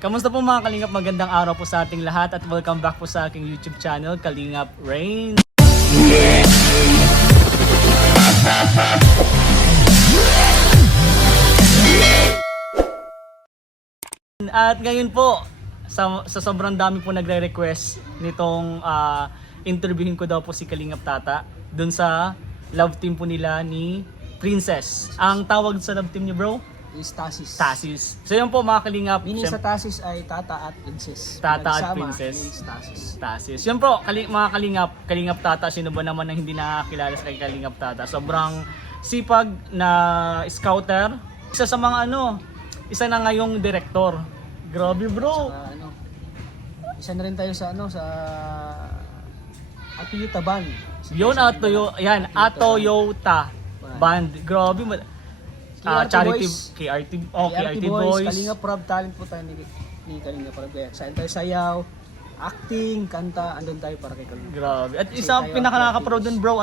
Kamusta po mga Kalingap? Magandang araw po sa ating lahat at welcome back po sa aking YouTube channel, Kalingap Rain. At ngayon po, sa sobrang dami po nagre-request nitong interviewin ko daw po si Kalingap Tata dun sa love team po nila ni Princess. Ang tawag sa love team niyo, bro? Is Tasis. Tasis. So yun po mga Kalingap. Meaning sa Tasis ay Tata at Princess. Tata at Nagsama, Princess. means Tasis. Tasis. Yun po, mga Kalingap Tata, sino ba naman ang hindi nakakilala sa kay Kalingap Tata? Sobrang sipag na scouter. Isa sa mga isa na ngayong direktor. Grabe bro. Isa na rin tayo sa sa Atoyota Band. Yun Atoyota Band. Grabe. Charity Boys. KRT Boys. Kalingap Prab, talent po tayo ni Kalingap Prab. Kaya saan tayo sayaw, acting, kanta, andun tayo para kay Kalingap. Grabe. At isa pinaka-nakaka-proud dun bro,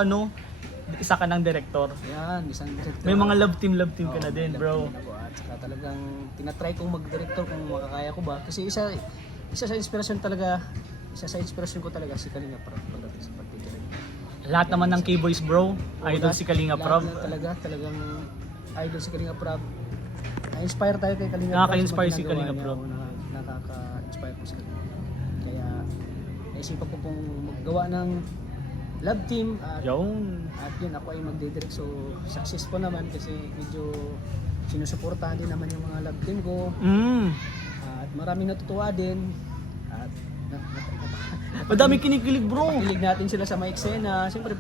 isa ka ng direktor. Yan, isang director. May mga love team ka na din, bro. At saka talagang tinatry kong mag-director kung makakaya ko ba. Kasi isa sa inspirasyon ko talaga si Kalingap Prab pagdating sa pagtitirect. Lahat naman ng K-Boys bro, idol si Kalingap Prab. Talagang idol si Kalingap Prab. Na-inspire tayo kay Kalingap Prab. Nakaka-inspire si Kalingap Prab. Nakaka-inspire po si Kalingap. Kaya naisipan ko pong maggawa ng love team at yun ako ay magdidirect. So successful naman kasi medyo sinusuportahan din naman yung mga love team ko. At maraming natutuwa din. At madaming kinikilig bro. Kilig natin sila sa mga eksena. Siyempre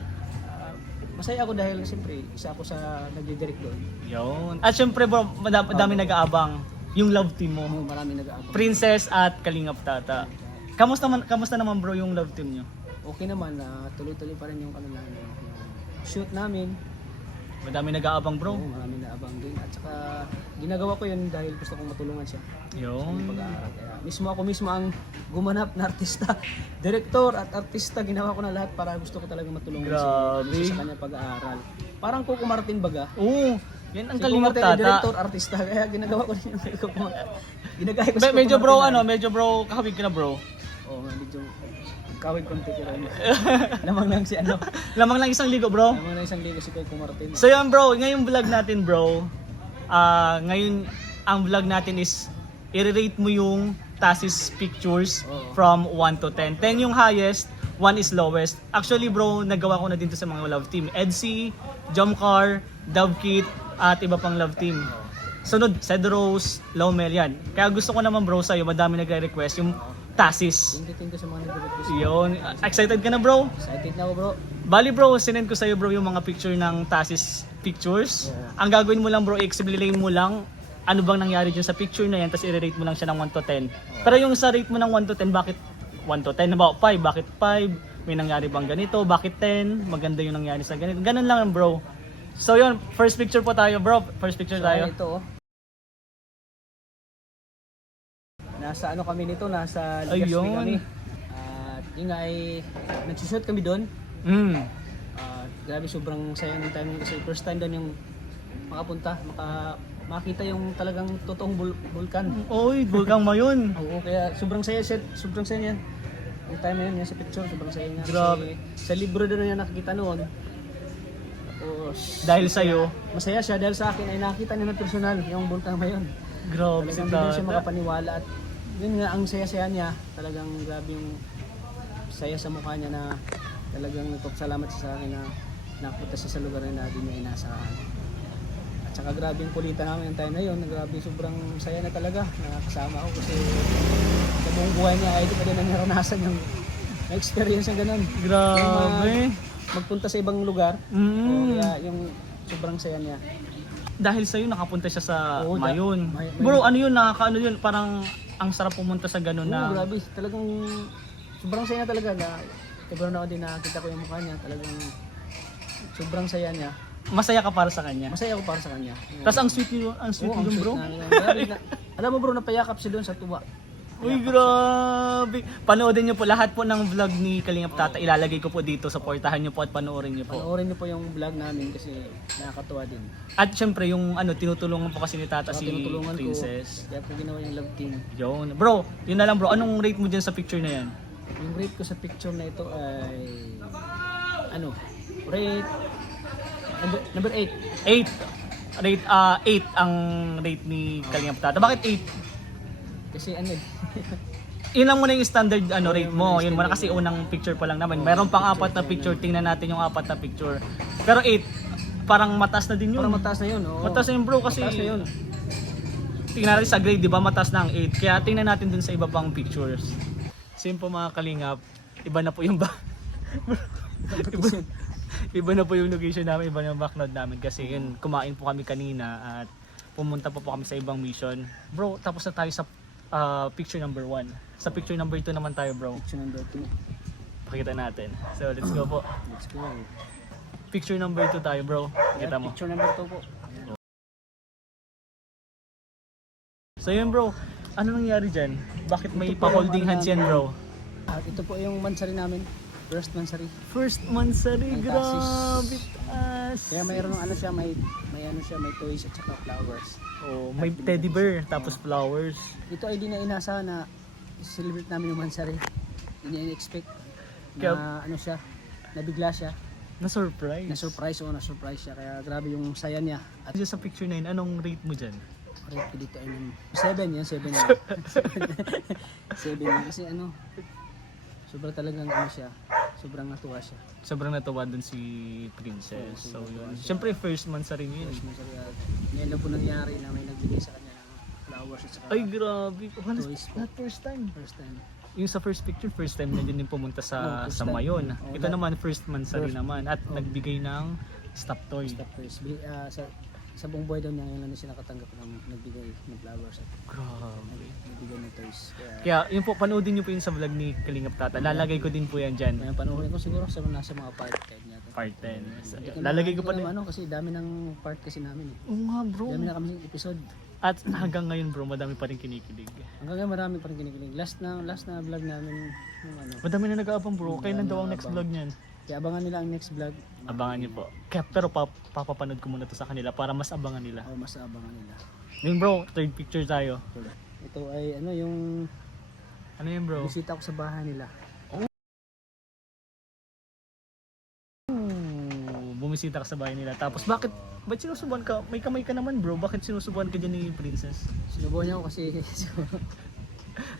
masaya ako dahil siyempre isa ako sa nagdidirect doon. Yun. At syempre bro, madami nag-aabang yung love team mo. Marami nag-aabang. Princess at Kalingap Tata. Kamusta naman bro yung love team nyo? Okay naman, tuloy-tuloy pa rin yung yung shoot namin. Madami nag-aabang bro. Oo, marami na-abang din. At saka ginagawa ko yun dahil gusto kong matulungan siya. Yun. Pag-aaral. Kaya ako mismo ang gumanap na artista, director at artista. Ginawa ko na lahat para gusto ko talaga matulungan Grabe. siya sa kanya pag-aaral. Parang Coco Martin baga. Oo. Yan ang Si Kalingap Coco Martin ay Tata. director, artista. Kaya ginagawa ko rin yung Coco Martin. Ginagaya ko si Coco Medyo bro, Martin. medyo bro, kakabig ka na bro. Oo, medyo kawig konti pero lamang lang si Lamang lang isang ligo bro. lamang lang isang ligo si Coco Martin. So yun bro, ngayong vlog natin bro, ngayon ang vlog natin is i-rate mo yung Tasis pictures from 1 to 10. 10 yung highest, 1 is lowest. Actually bro, nagawa ko na din to sa mga love team. EDC, Jomcar, Dovekit, at iba pang love team. Sunod, Cedros, Lomel, yan. Kaya gusto ko naman bro sa'yo, madami nagre-request yung Tasis. Thank you sa mga nag-request. Yun, excited ka na bro? Excited na ako bro. Bali bro, sinend ko sa'yo bro yung mga picture ng Tasis pictures. Yeah. Ang gagawin mo lang bro, i-explain mo lang ano bang nangyari dyan sa picture na yan, tapos i-rate mo lang siya ng 1 to 10. Pero yung sa rate mo ng 1 to 10, bakit 1 to 10? About 5, bakit 5? May nangyari bang ganito? Bakit 10? Maganda yung nangyari sa ganito. Ganun lang bro. So yun, first picture po tayo bro. First picture tayo. Ito nasa kami nito, nasa Ligas Ayun. kami. At yun nga ay nagsushoot kami doon. Grabe sobrang saya ng time kasi first time doon yung makapunta, makita yung talagang totoong vulkan. Oy, bulkang mayon. Oo, kaya sobrang saya niya. Yung time na yun, yung sa picture, sobrang saya niya. Grabe. Kasi sa libro doon na niya nakikita noon. Tapos, Dahil sa'yo. masaya siya dahil sa akin ay nakita niya ng personal yung bulkan na yun. Grabe si Talagang hindi siya Tata. makapaniwala at yun nga ang saya-saya niya. Talagang grabe yung saya sa mukha niya na talagang nagpapasalamat siya sa akin na napunta siya sa lugar na hindi niya inaasahan. At saka grabe yung kulitan namin yung time na yun. Grabe sobrang saya na talaga. Nakakasama ako kasi sa buong buhay niya ay hindi pa din na naranasan yung na-experience yung ganun. Grabe. Magpunta sa ibang lugar. Kaya yung sobrang saya niya. Dahil sa'yo nakapunta siya sa Oo, Mayon. Mayon. Bro, ano yun? Nakakaano yun? Parang ang sarap pumunta sa ganun Oo, na. grabe. Talagang sobrang saya na talaga na sobrang ako din nakita ko yung mukha niya. Talagang sobrang saya niya. Masaya ka para sa kanya. Masaya ako para sa kanya. Tapos ang sweet yun Oo, bro. Grabe na. Alam mo bro, napayakap siya doon sa tuwa. Uy, grabe. Panoodin niyo po lahat po ng vlog ni Kalingap Tata. Ilalagay ko po dito. Supportahan niyo po at panoorin niyo po. Panoorin niyo po yung vlog namin kasi nakakatuwa din. At syempre, yung tinutulungan po kasi ni Tata Saka si tinutulungan ko, Princess. kaya po ginawa yung love team. Yun. Bro, yun na lang bro. Anong rate mo dyan sa picture na yan? Yung rate ko sa picture na ito ay rate number 8. 8. Rate 8 ang rate ni Kalingap Tata. Bakit 8? Kasi Yun lang muna yung standard rate mo. yung Yun muna standard kasi unang picture pa lang naman. Meron pang apat na picture. Tingnan natin yung apat na picture. Pero 8, parang mataas na din yun. parang mataas na yun. Oo. Mataas na yun bro kasi Mataas na yun. tingnan natin sa grade, di ba? Mataas na ang 8. Kaya tingnan natin dun sa iba pang pictures. Same po mga Kalingap. Iba na po yung iba na po yung location namin, iba na yung background namin kasi yun, kumain po kami kanina at pumunta po kami sa ibang mission. Bro, tapos na tayo sa picture number 1. Sa picture number 2 naman tayo bro. Picture number 2. Pakita natin. So let's go po. Let's go. Picture number 2 tayo bro. Kita mo. Picture number 2 po. Ayan. So yun bro, ano nangyari dyan? Bakit may Ito po pa-holding yung hands yan bro? At ito po yung mansari namin. First mansari. First mansari, May grabe tasis. taas. Kaya mayroon ng siya, may toys at saka flowers. Oh, may teddy bear, tapos flowers. Ito ay di na inasahan na celebrate namin yung mansari. Hindi na expect Kaya- na siya, nabigla siya, Na-surprise. na-surprise siya. Kaya grabe yung saya niya. At Dyan sa picture na yun, anong rate mo dyan? rate ko dito ay 7 yan. 7 yan kasi sobrang talagang siya, sobrang natuwa siya. Sobrang natuwa dun si Princess. So Oo, yun. natuwa siya. Siyempre first month sa rin yun. First mansari at ngayon lang po nangyari na may nagbigay sa kanya ng flowers at saka Ay grabe. Toys po. Not first time. first time. Yung sa first picture, first time na din pumunta sa Oh, first sa time. Mayon. Oh, Ito that- naman first month sa rin First- naman at oh. nagbigay ng stop toy. Stop first. Sa buong buhay daw niya ngayon lang siya nakatanggap ng nagbigay ng flowers at Grabe. nagbigay ng toys. Kaya Kaya yun po, panoodin nyo po yun sa vlog ni Kalingap Tata. Lalagay ko din po yan dyan. ngayon panoorin ko siguro sa nasa mga part kahit niya. Part 10. So, Hindi yun. Lalagay ko pa na din. kasi dami ng part kasi namin eh. Oo nga bro. Dami na kami episode. At hanggang ngayon bro, madami pa rin kinikilig. Hanggang ngayon marami pa rin kinikilig. Last na vlog namin yung Madami na nag-aabang bro. Kailan daw ang next vlog niyan? Kaya abangan nila ang next vlog. Abangan niyo po. Kaya, pero papapanood ko muna to sa kanila para mas abangan nila. O mas abangan nila. Yun bro, third picture tayo. Ito ay yung Ano yun bro? bisita ko sa bahay nila. Bumisita ka sa bahay nila. Tapos ba't sinusubuan ka? May kamay ka naman bro. Bakit sinusubuan ka dyan ni Princess? Sinubukan niya ako kasi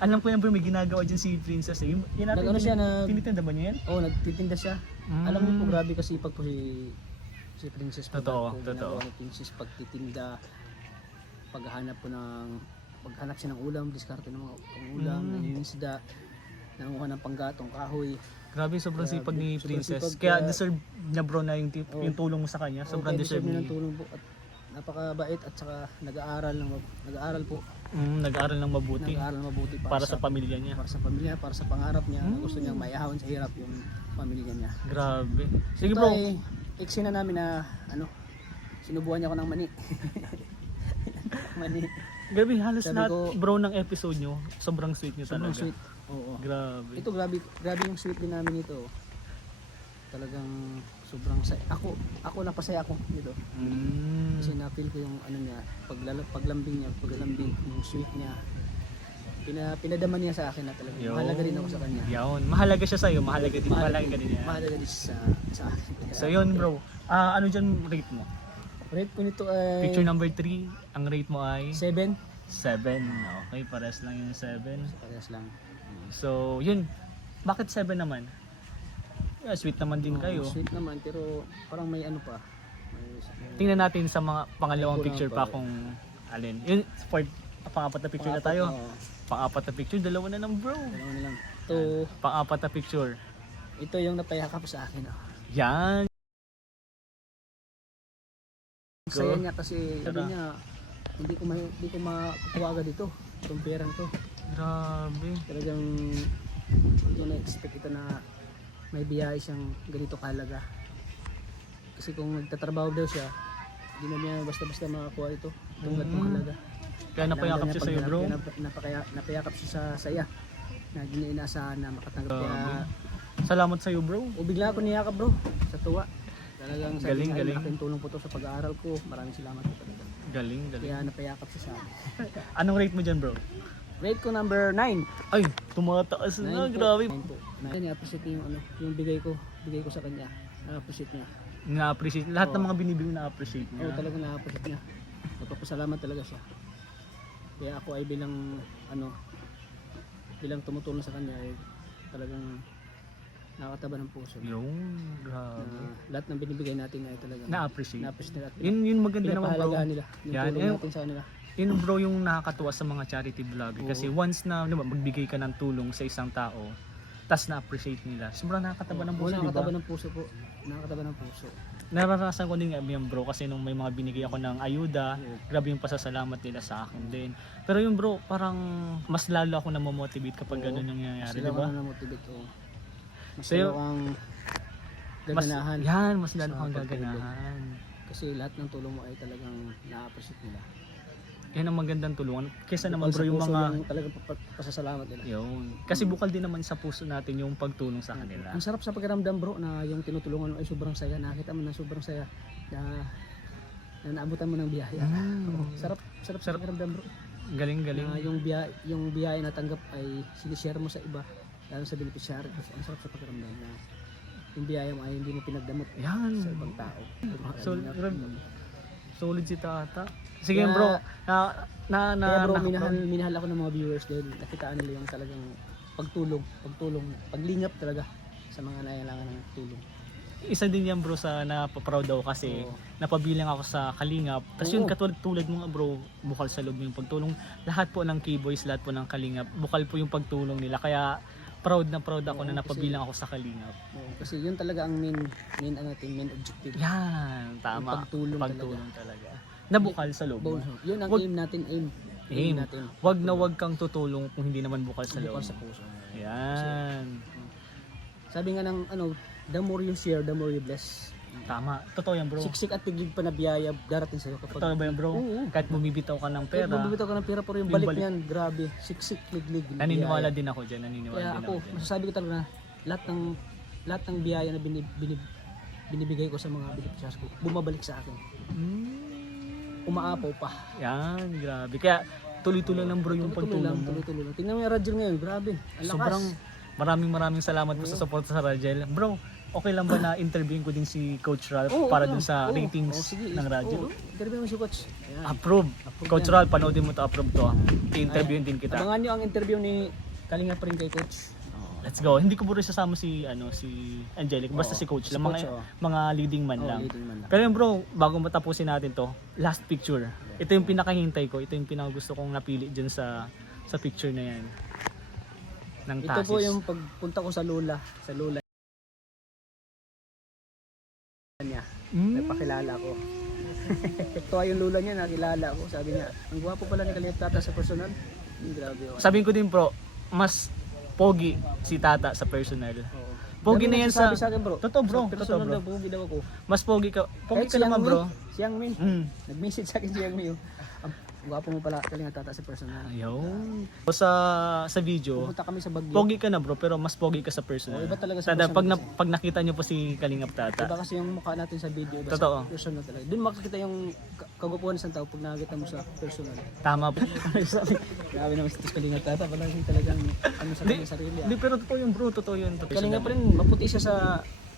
Alam ko yan bro, may ginagawa dyan si Princess eh. Yan natin, Nag-ano siya tinitinda ba niya yan? nagtitinda siya. Alam mo po grabe kasi pag po si Princess po. Totoo, po, totoo. ginagawa ni Princess pagtitinda, paghanap siya ng ulam, diskarte ng mga pangulam, ng isda, nanguha ng panggatong kahoy. Grabe, sobrang Grabe, sipag ni sobrang Princess. sipag, Kaya kaya- deserve niya bro na yung tulong mo sa kanya. Sobrang Okay, deserve niya niya. ng tulong po at napakabait at saka nag-aaral po. Nag-aaral ng mabuti. Nag-aaral mabuti Para sa pamilya niya. para sa pamilya, para sa pangarap niya. Na gusto niyang maihahon sa hirap yung pamilya niya. Grabe. Sige Ito bro. ay eksena namin na sinubuhan niya ako ng mani. Mani. Grabe, halos Sabi lahat ko- bro ng episode nyo. Sobrang sweet nyo Sobrang talaga. sweet. Oo. Grabe. Ito grabe yung sweet din namin ito. Talagang sobrang saya. Ako napasaya ako dito. Kasi na-feel ko yung niya, paglambing niya, yung sweet niya. Pinadaman niya sa akin na talagang Yun. mahalaga rin ako sa kanya. Yun. Mahalaga siya sa'yo. Mahalaga ka din niya. Mahalaga din siya sa akin. So yun bro. Ano dyan rate mo? Rate ko nito ay Picture number 3. Ang rate mo ay 7. 7. Okay, pares lang yung 7. Parehas lang. So yun. Bakit 7 naman? Yeah, sweet naman din kayo. Sweet naman pero parang may pa. Tingnan natin sa mga pangalawang Kulang picture pa. pa kung alin. Yun, for pang-apat na picture na tayo. Pang-apat na picture, dalawa na lang bro. Dalawa na lang. Pang-apat na picture. Ito yung napayakap sa akin. Yan. Saya niya kasi sabi niya hindi ko makukuha agad ito. Itong perang to. Grabe. Talagang hindi na expect ito na may biyahe siyang ganito kahalaga. Kasi kung nagtatrabaho daw siya, hindi na niya basta-basta makakuha ito. Itong ganitong halaga. Kaya napayakap siya sa'yo, bro. Napayakap siya sa saya. Na hindi niya inaasahan na makatanggap. Kaya Salamat sa'yo, bro. bigla ako niyakap bro, sa tuwa. Talagang sabi Galing, niya, "Ay, galing. malaking tulong po to sa pag-aaral ko. Maraming salamat po talaga." Galing, galing. Kaya napayakap siya sa akin. Anong rate mo dyan, bro? Rate ko number 9. Ay, tumataas na, grabe. 9 po. Ni-appreciate niya yung ano, yung bigay ko sa kanya. Na-appreciate niya. Na-appreciate. Lahat ng mga binibigay na-appreciate Oo, niya. talagang na-appreciate niya. Nagpapasalamat talaga siya. Kaya ako ay bilang tumutulong sa kanya ay talagang nakakataba ng puso. Yung, grabe. Lahat ng binibigay natin ay talagang Na-appreciate. na-appreciate nila. Yun maganda naman, bro. Pinapahalagaan nila yung Yan, tulong natin sa kanila. Yun, bro, yung nakakatuwa sa mga charity vlogger. Oo. Kasi once na, di ba, magbigay ka ng tulong sa isang tao, tas na-appreciate nila. Sobrang nakakataba ng puso, di ba? Nakakataba ng puso po. Nakakataba ng puso. Naranasan ko din yan, bro, kasi nung may mga binigay ako ng ayuda, grabe yung pasasalamat nila sa akin din. Pero yung bro, parang mas lalo ako na-motivate kapag ganun yung nangyayari, di Sila ba? ko na motivate ko. Mas Sa'yo- lalo kang Mas, gaganahan. yan, mas lalo sa kang pagtulong. gaganahan. Kasi lahat ng tulong mo ay talagang na-appreciate nila. Yan ang magandang tulungan. Kesa naman, Bukal bro, sa yung puso mga... yung talagang pasasalamat nila. Yun. Kasi bukal din naman sa puso natin yung pagtulong sa kanila. Ang sarap sa pakiramdam bro na yung tinutulungan mo ay sobrang saya. Nakita mo na sobrang saya na naabutan mo ng biyaya. Oo, sarap sa pakiramdam bro. Galing, galing. Na yung biyaya na tanggap ay sinishare mo sa iba, lalo sa beneficiary. Kasi ang sarap sa pakiramdam na yung biyaya mo ay hindi mo pinagdamot Yan. sa ibang tao. So, solid si Tata. Sige, Kaya- bro. Kaya bro, minahal ako ng mga viewers dahil nakitaan nila yung talagang pagtulong, paglingap talaga sa mga nangailangan ng tulong. Isa din yan, bro, sa napaproud ako kasi Oo. napabilang ako sa Kalingap. Tapos Oo. yun, katulad mo nga, bro, bukal sa loob yung pagtulong. Lahat po ng K-Boys, lahat po ng Kalingap, bukal po yung pagtulong nila. Kaya proud ako Oo, na napabilang ako sa Kalingap. Oo, kasi yun talaga ang main objective. Yan, tama. Yung Pagtulong talaga. Nabukal sa loob mo. Yun ang Wag- aim natin, Aim. natin. Wag na wag kang tutulong kung hindi naman bukal sa loob. Bukal sa puso. Yan. Sabi nga ng the more you share, the more you bless. Tama. Totoo yan, bro. Siksik at tiglig pa na biyaya darating sa'yo kapag Totoo ba yan, bro? Oo. Kahit bumibitaw ka ng kahit pera, bumibitaw ka ng pera pero yung Yung balik balik. niyan, grabe. Siksik, liglig. naniniwala biyaya. din ako dyan. Naniniwala Kaya din ako, ako dyan. masasabi ko talaga na lahat ng biyaya na binibigay ko sa mga beneficiaries ko, bumabalik sa akin. Umaapaw pa. Yan, grabe. Kaya tuloy-tuloy lang, bro, yung pagtulong mo. Tuloy-tuloy lang. Tingnan mo yung Rajel ngayon, grabe. Ang lakas. Sobrang maraming salamat po sa support sa Rajel. Bro, okay lang ba na interviewin ko din si Coach Ralph Oo, para okay dun lang. sa Oo. ratings Oo, sige. ng Rajel? Oo, interview mo si Coach. Ayan. Approve. Coach yan. Ralph, panoodin mo to, approve to. I-interviewin din kita. Abangan nyo ang interview ni Kalinga pa rin kay Coach. Let's go. Hindi ko bro sasama si Angelic, basta Oo, si Coach si lang, Coach, mga leading man lang. Leading man lang. Pero yun bro, bago matapusin natin to, last picture. Ito yung pinakahintay ko, ito yung pinakagusto kong napili dyan sa picture na yan. Ng Ito Tasis. po yung pagpunta ko sa Lola niya. Nagpakilala ko. Ito ay yung Lola niya, nakilala ko. Sabi niya, ang gwapo pala ni Kalinga Tata sa personal. Grabe oh. Sabihin ko din bro, mas pogi si Tata sa personal. Oo. Pogi na yan sa... Sabi sa akin bro. Totoo bro, Sa totoo personal bro. daw, pogi daw ako. Mas pogi ka Kahit naman bro. Si Yang Min. Nag-message sa akin si Yang Min. Ang gwapo mo pala Kalinga Tata sa personal. Ayun. O sa video, Pumunta kami sa Baguio. pogi ka na bro, pero mas pogi ka sa personal. Oo, iba talaga sa Tada, personal pag nakita nyo po si Kalingap Tata, Iba kasi yung mukha natin sa video, iba Totoo. sa personal talaga. Doon makikita yung kagupuan ng isang tao pag nakakita mo sa personal. tama po. Grabe naman si Kalinga Tata, parang talagang ano sa kanyang sarili. Hindi, pero totoo yun bro, totoo yun. Kalinga pa rin, maputi siya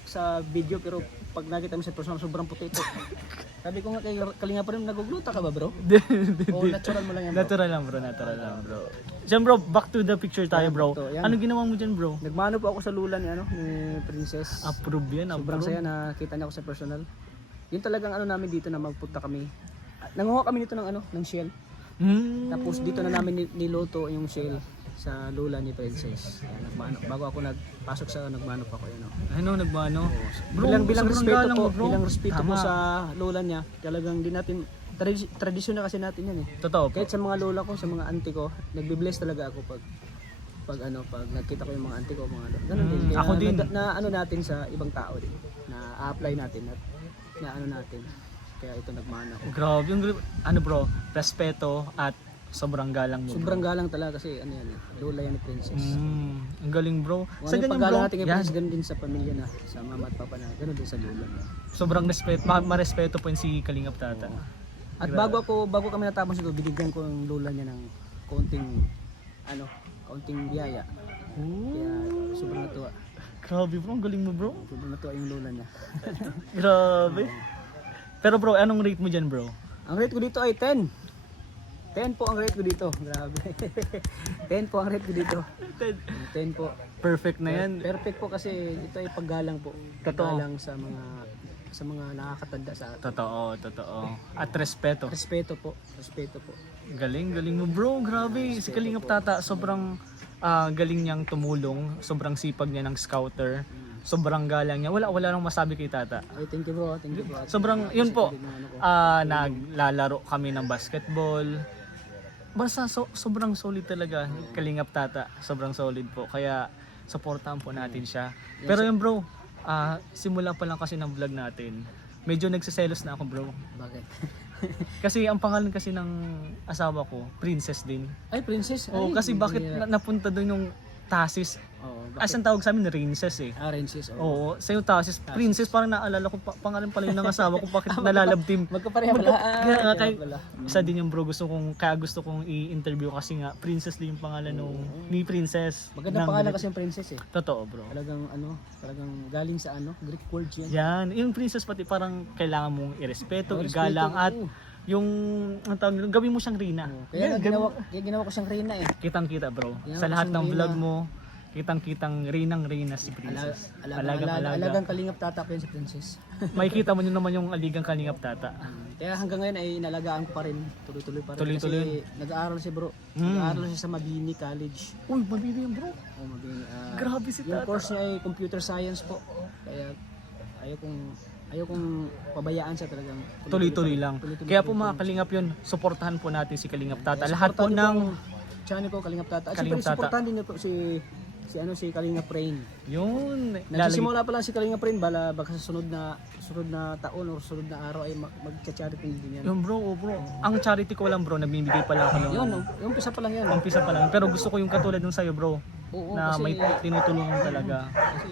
sa video pero pag nakita mo sa personal, sobrang puti ito. Sabi ko nga kay Kalinga pa rin, nagugluta ka ba bro? O natural mo lang yan bro? Natural lang bro, natural lang bro. Diyan bro, back to the picture tayo bro. to, yan. Ano ginawa mo dyan bro? Nagmano po ako sa lula ni Princess. Approve yan, Sobrang approve. saya na kita niya ako sa personal. Yun talagang namin dito na magpunta kami. Nanguha kami dito ng shell. Tapos dito na namin niluto yung shell sa lula ni Princess. Ayan, bago ako nagpasok sa nagmanok ako yun. Ano, nagmano? Bilang sobrang respeto galang po, mo, bro. bilang respeto po Tama. sa lola niya, talagang di natin tradisyon na kasi natin yan eh. Totoo po. Kahit sa mga lola ko, sa mga auntie ko, nagbi-bless talaga ako pag nagkita ko yung mga auntie ko, mga ganun din. Kaya ako din. Na ano natin sa ibang tao din, na apply natin at na ano natin. Kaya ito nagmana ko. Grabe, yung ano bro, respeto at Sobrang galang mo. Sobrang galang talaga kasi ano yan, lola yan ni Princess. Ang galing bro. Kung Sa ano yung ganyan paggalang bro, natin kay yan, Princess, ganun din sa pamilya na, sa mama at papa na, ganun din sa lola na. sobrang marespeto po yun si Kalingap Tata. At bago kami natapos ito, binigyan ko ng lola niya ng kaunting biyaya. Kaya sobrang natuwa. Grabe bro, ang galing mo bro. Sobrang natuwa yung lola niya. Grabe. Pero bro, anong rate mo dyan bro? Ang rate ko dito ay 10. 10 po ang rate ko dito. Grabe. 10 po ang rate ko dito. 10 po. Perfect na yan. Perfect po kasi ito ay paggalang po. Totoo. Paggalang sa mga nakakatanda sa atin. Totoo. At respeto. Respeto po. Respeto po. Galing mo bro, grabe. Si Kalingap Tata, sobrang galing niyang tumulong. Sobrang sipag niya ng scouter. Sobrang galang niya. Wala nang masabi kay Tata. Ay, thank you bro. Thank you bro. Sobrang, yun po, Ng ano ko. naglalaro kami ng basketball. Basta sobrang solid talaga, Kalingap Tata. Sobrang solid po. Kaya, supportahan po natin siya. Pero yun bro, simula pa lang kasi ng vlog natin. Medyo nagsiselos na ako bro. Bakit? Kasi ang pangalan kasi ng asawa ko, Princess din. Ay, Princess. Oo, Ay, kasi bakit bihira. napunta doon yung Tasis? Oo, As ang tawag sa amin, Princess eh. Princess. Oo. Oo, sa'yo Tasis. Princess, parang naalala ko, pangalan pala yun ng asawa ko, bakit nalalabtim. Magkapareha pala. Kaya Kaya pala. isa din yung bro, gusto kong i-interview kasi nga, Princess din yung pangalan ni Princess. Magandang pangalan kasi yung Princess eh. Totoo bro. Talagang galing sa Greek words yan. Yan, yung Princess pati parang kailangan mong irespeto, Oh, igalang at oo. yung ang tawag nila, gawin mo siyang Rina. Kaya ginawa ko siyang Reyna eh. Kitang-kita bro. Yan, Sa lahat kasi ng Rina. vlog mo, kitang-kitang Rina si Princess. Alagang Kalingap Tata ko yan si Princess. Makikita mo nyo naman yung aligang Kalingap Tata. Kaya hanggang ngayon ay inalagaan ko pa rin. Tuloy-tuloy pa rin. Tuloy-tuloy. Kasi nag-aaral si bro. Nag-aaral siya sa Mabini College. Uy, mabili yan bro. O Mabini. Grabe si Yung Tata. course niya ay computer science po. Kaya ayaw kong pabayaan siya talagang. Tuloy-tuloy lang. Tuloy-tuloy. Kaya po mga Kalingap yun, supportahan po natin si Kalingap Tata. Lahat po Supportahan ng niyo po ang channel ko Kalingap Tata. At Kalingap siyempre Tata. supportahan din niyo po si Kalingap Rain. yun. Nagsisimula pa lang si Kalingap Rain baka sa sunod na taon o sunod na araw ay magcha-charity din yan. Yung bro, Ang charity ko lang bro, nagbibigay pa lang ako ng Yun, yung umpisa pa lang yan. umpisa pa lang. Pero gusto ko yung katulad ng sa'yo bro. Oo, Na kasi, may tinutulungan talaga. kasi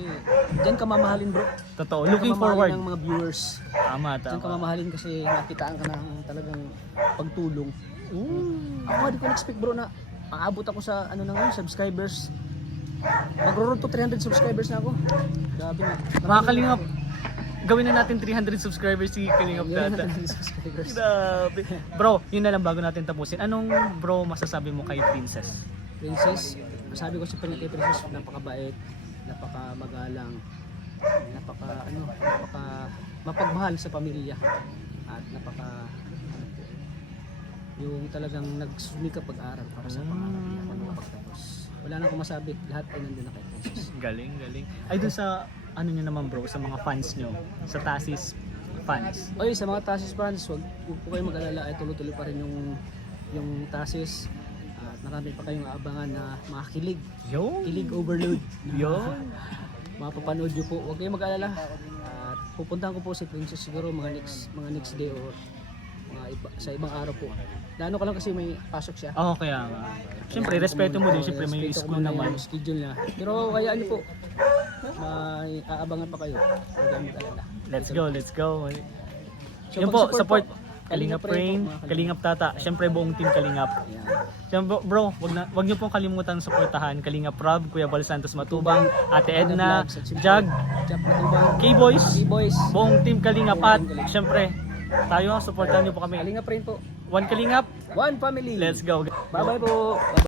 diyan ka mamahalin bro. Totoo. Diyan Looking ka mamahalin forward. ng mga viewers. Tama. Diyan ka mamahalin kasi nakitaan ka ng talagang pagtulong. Ako nga di ko na-expect bro na aabot ako sa subscribers. Magro-road to 300 subscribers na ako. Grabe na. Mga Kalingap, gawin na natin 300 subscribers si Kalingap Yun na Tata. 300 subscribers. Grabe. Bro, yun na lang bago natin tapusin. Anong bro masasabi mo kay Princess? Princess, sabi ko sa kay Princess, napakabait, napakamagalang, mapagmahal sa pamilya at yung talagang nagsumikap pag-aral para sa pangarap niya na makapagtapos. Wala na akong masabi, lahat ay nandun na kay Princess. Galing. Ay dun sa ano nyo naman bro, sa mga fans nyo, sa Tasis fans. Oy, sa mga Tasis fans, huwag po kayong mag-alala, ay tuloy-tuloy pa rin yung Tasis. At marami pa kayong aabangan na makikilig. Kilig overload. Yun. Mapapanood nyo po. Huwag kayong mag-alala. At pupuntahan ko po si Princess siguro mga next day or sa ibang araw po. Naano ka lang kasi may pasok siya. Oo, kaya nga. Siyempre, respeto mo din. Siyempre, may Respeto ko school muna naman. yung schedule niya. Pero hayaan niyo po. May aabangan pa kayo. Huwag kayong mag-alala. Let's go. So, Yun po, pag-support support po. Kalingap Rain po, Rain, mga Kalingap Tata. Siyempre, buong team Kalingap. Ayan. Siyempre, bro, wag niyo pong kalimutan suportahan Kalingap Rob, Kuya Bal Santos Matubang, Ate Edna, Jag, Matubang, K-Boys, K-Boys, buong team Kalingap at siyempre, tayo, supportahan niyo po kami. Kalingap rin po. One Kalingap, One family. let's go. Bye-bye po. Bye-bye.